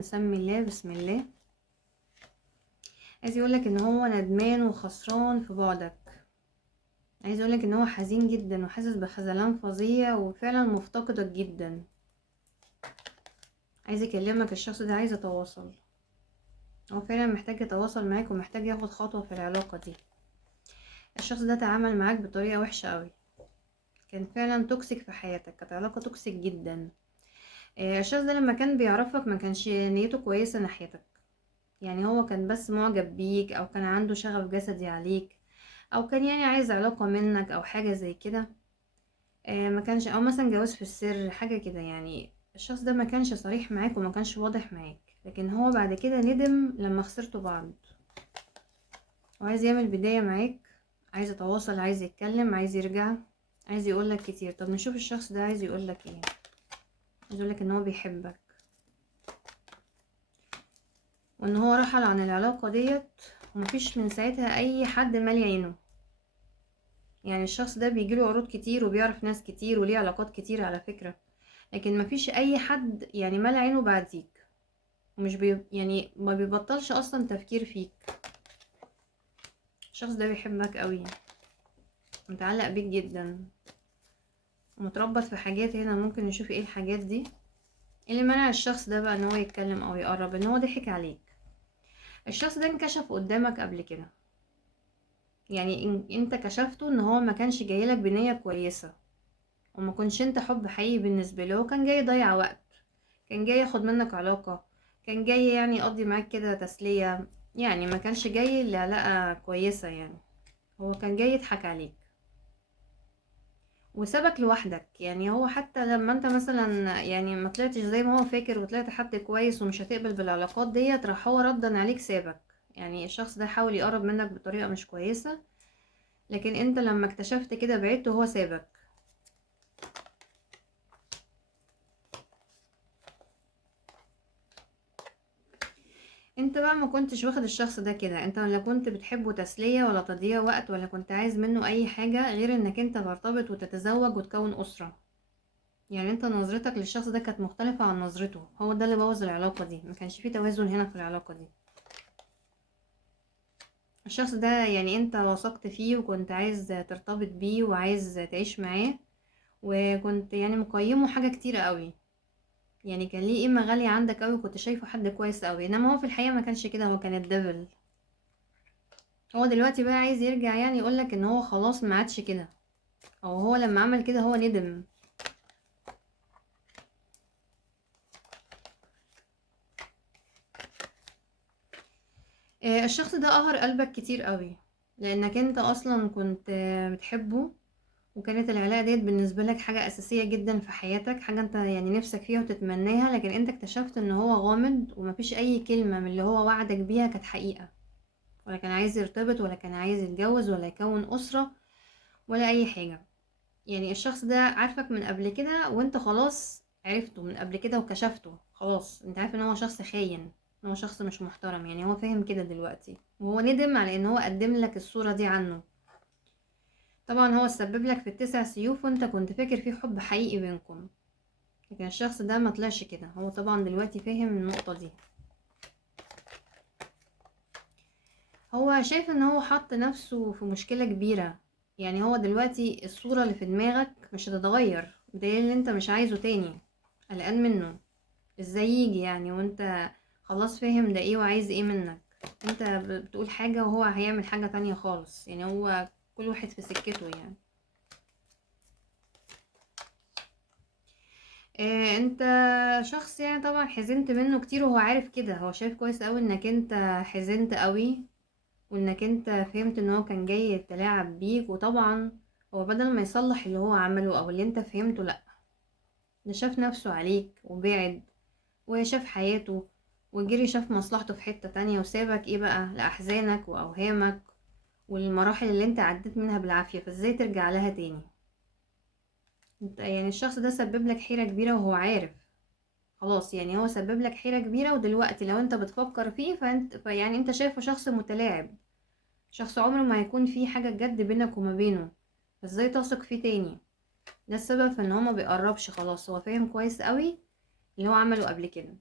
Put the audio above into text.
نسمي الله بسم الله. عايز يقولك ان هو ندمان وخسران في بعدك، عايز يقولك ان هو حزين جدا وحاسس بخذلان فظيع وفعلا مفتقدك جدا. عايز يكلمك الشخص ده، عايز يتواصل، هو فعلا محتاج يتواصل معاك ومحتاج ياخد خطوة في العلاقة دي. الشخص ده تعامل معاك بطريقة وحشة قوي، كان فعلا توكسيك في حياتك، كانت علاقة توكسيك جدا. الشخص ده لما كان بيعرفك ما كانش نيته كويسة ناحيتك، يعني هو كان بس معجب بيك او كان عنده شغف جسدي عليك، او كان يعني عايز علاقة منك او حاجة زي كده. ما كانش، او مثلا جواز في السر حاجة كده. يعني الشخص ده ما كانش صريح معاك وما كانش واضح معاك، لكن هو بعد كده ندم لما خسرتوا بعض وعايز يعمل بداية معاك، عايز يتواصل، عايز يتكلم، عايز يرجع، عايز يقولك كتير. طب نشوف الشخص ده عايز يقولك ايه. عايز يقولك ان هو بيحبك وان هو رحل عن العلاقة ديت ومفيش من ساعتها اي حد مالي عينه. يعني الشخص ده بيجيله عروض كتير وبيعرف ناس كتير وليه علاقات كتير على فكرة، لكن مفيش اي حد يعني مال عينه بعديك، ومش يعني ما بيبطلش اصلا تفكير فيك. الشخص ده بيحبك قوي، متعلق بيك جدا ومتربط في حاجات. هنا ممكن نشوف ايه الحاجات دي اللي منع الشخص ده بقى ان هو يتكلم او يقرب. ان هو ضحك عليك. الشخص ده انكشف قدامك قبل كده، يعني انت كشفته ان هو ما كانش جايلك بنية كويسة، وما كنش انت حب حقيقي بالنسبة له. هو كان جاي يضيع وقت، كان جاي ياخد منك علاقة، كان جاي يعني يقضي معاك كده تسلية، يعني ما كانش جاي لعلاقة كويسة. يعني هو كان جاي يضحك عليك وسابك لوحدك. يعني هو حتى لما انت مثلا يعني ما طلعتش زي ما هو فاكر وطلعت حد كويس ومش هتقبل بالعلاقات ديت، راح هو ردا عليك سابك. يعني الشخص ده حاول يقرب منك بطريقة مش كويسة، لكن انت لما اكتشفت كده بعدت وهو سابك. انت بقى ما كنتش واخد الشخص ده كده، انت ولا كنت بتحبه تسلية ولا تضييع وقت، ولا كنت عايز منه اي حاجة غير انك انت ترتبط وتتزوج وتكون اسرة. يعني انت نظرتك للشخص ده كانت مختلفة عن نظرته. هو ده اللي بوظ العلاقة دي، ما كانش فيه توازن هنا في العلاقة دي. الشخص ده يعني انت وثقت فيه وكنت عايز ترتبط بيه وعايز تعيش معاه، وكنت يعني مقيمه حاجة كتيرة قوي، يعني كان ليه قيمة غالية عندك قوي، وكنت شايفه حد كويس قوي. انما هو في الحقيقة ما كانش كده، هو كان الدبل. هو دلوقتي بقى عايز يرجع، يعني يقولك ان هو خلاص ما عادش كده، او هو لما عمل كده هو ندم. الشخص ده قهر قلبك كتير قوي، لانك انت اصلا كنت بتحبه، وكانت العلاقة ديت بالنسبة لك حاجة أساسية جدا في حياتك، حاجة انت يعني نفسك فيها وتتمناها. لكن انت اكتشفت ان هو غامض ومفيش اي كلمة من اللي هو وعدك بيها كانت حقيقة، ولا كان عايز يرتبط، ولا كان عايز يتجوز، ولا يكون أسرة، ولا أي حاجة. يعني الشخص ده عارفك من قبل كده، وانت خلاص عرفته من قبل كده وكشفته خلاص. انت عارف ان هو شخص خاين، ان هو شخص مش محترم. يعني هو فاهم كده دلوقتي، وهو ندم على ان هو قدم لك الصورة دي عنه. طبعا هو سبب لك في التسع سيوف وانت كنت فاكر فيه حب حقيقي بينكم، لكن الشخص ده ما طلعش كده. هو طبعا دلوقتي فاهم النقطة دي. هو شايف ان هو حط نفسه في مشكلة كبيرة. يعني هو دلوقتي الصورة اللي في دماغك مش هتتغير، بدليل ان انت مش عايزه تاني، قلقان منه. ازاي يجي يعني وانت خلاص فاهم ده ايه وعايز ايه منك؟ انت بتقول حاجة وهو هيعمل حاجة تانية خالص. يعني هو كل واحد في سكته يعني. انت شخص يعني طبعا حزنت منه كتير وهو عارف كده. هو شايف كويس قوي انك انت حزنت قوي، وانك انت فهمت ان هو كان جاي يتلاعب بيك. وطبعا هو بدل ما يصلح اللي هو عمله او اللي انت فهمته، لا، ده شاف نفسه عليك وبعد وشاف حياته وجري، شاف مصلحته في حتة تانية وسابك ايه بقى لأحزانك وأوهامك والمراحل اللي انت عديت منها بالعافية. فازاي ترجع لها تاني؟ انت يعني الشخص ده سبب لك حيرة كبيرة وهو عارف خلاص. يعني هو سبب لك حيرة كبيرة، ودلوقتي لو انت بتفكر فيه يعني انت شايفه شخص متلاعب، شخص عمره ما هيكون فيه حاجة جد بينك وما بينه. فازاي تثق فيه تاني؟ ده السبب في ان هو ما بيقربش. خلاص هو فاهم كويس قوي اللي هو عمله قبل كده.